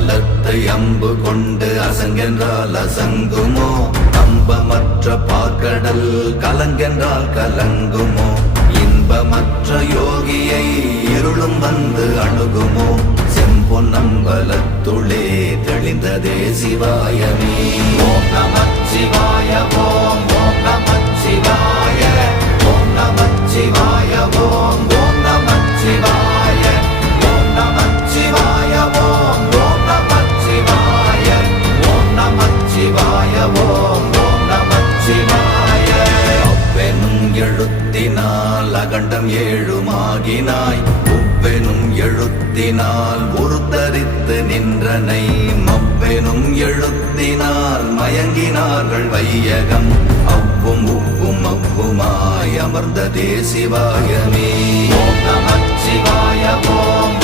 பலத்தை அம்பு கொண்டு அசங்கென்றால் அசங்குமோ? நம்பமற்ற பாற்கடல் கலங்கென்றால் கலங்குமோ? இன்பமற்ற யோகியை இருளும் வந்து அணுகுமோ? செம்பொன்னம்பலத்துளே தெளிந்ததே சிவாயமே. ஓம் நமச்சிவாய ஓம் ஓம் நமச்சிவாய ஓம் நமச்சிவாய ஓம் ஓம் நமச்சிவாய ஓம் நமச்சிவாய ஓம் ஓம் நமச்சிவாய ஓம் நமச்சிவாய ஓம் ஓம் நமச்சிவாய. அவ்வெனும் எழுத்தினால் அகண்டம் ஏழுமாகினாய், உவ்வெனும் எழுத்தினால் உருத்தரித்து நின்றனை, மவ்வெனும் எழுத்தினால் மயங்கினார்கள் வையகம், அவ்வும் உவ்வும் அவ்வுமாய் அமர்ந்ததே சிவாயமே. ஓம் நமச்சிவாய ஓம்